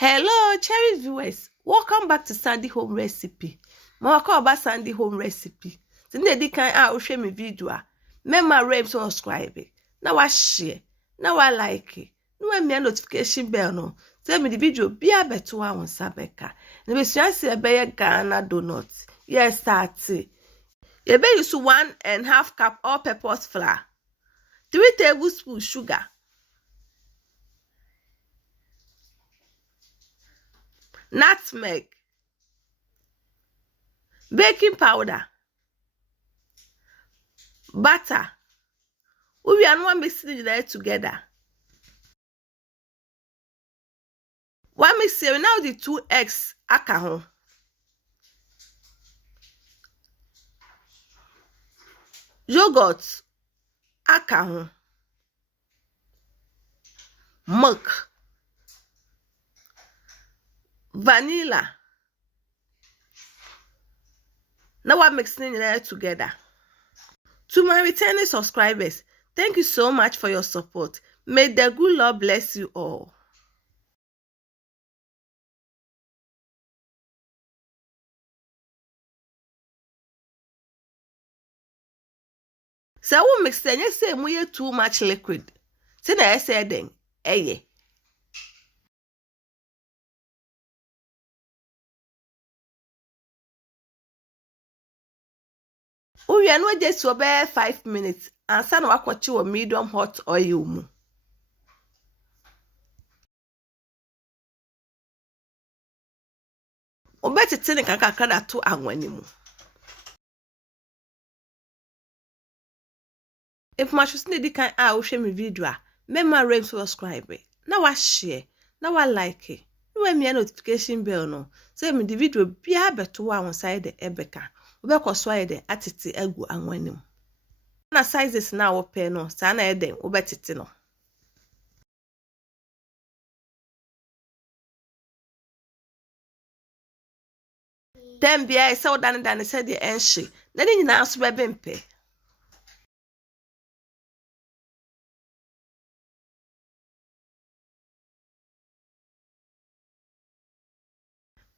Hello, cherry viewers. Welcome back to Sandy Home Recipe. Welcome back Sandy Home Recipe. Today, you can share my video. Remember, subscribe. Now I share. Now I like it. Now I notification bell no. Tell me the video be a better one Sabeka. And we see a bear Ghana donut. Yes, start. You be use 1.5 cup all-purpose flour, 3 tablespoons sugar, nutmeg, baking powder, butter. We are not mixing it together. One mixing now the 2 eggs alcohol. Yogurt alcohol. Milk. Vanilla. Now I'm mixing it together. To my returning subscribers, thank you so much for your support. May the good Lord bless you all. So we mix it, you say we too much liquid. Say na I say then, eh? We are not just over 5 minutes and some wakwachi or medium hot oil mu. Obeti tini kakakada to angwani mu. If my shoes need can I share my video, remember subscribe. Now I share, now I like it. You me a notification bell no. Say me the video be a better one side the ebeka. Ubeko swaye de atiti egu angwanim. Na sizes na open no, sana eden ubetiti no. Then be I saw dan said the enshi. Then you na so be mpe.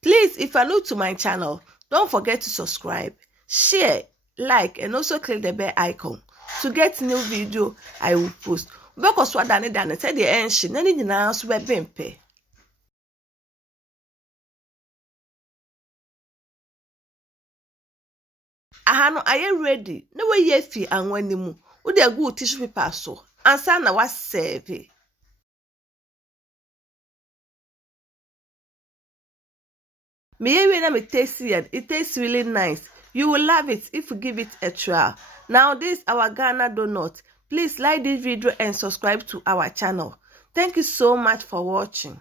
Please, if you're new to my channel, don't forget to subscribe, share, like, and also click the bell icon to get new video I will post. Because what done said the ancient, then you now swear bimpe. Ahano, are you ready? No way ye fee and when you move. Would they go tissue paper so? And sana was save. Me tasty and it tastes really nice. You will love it if you give it a try. Now this our Ghana donut. Please like this video and subscribe to our channel. Thank you so much for watching.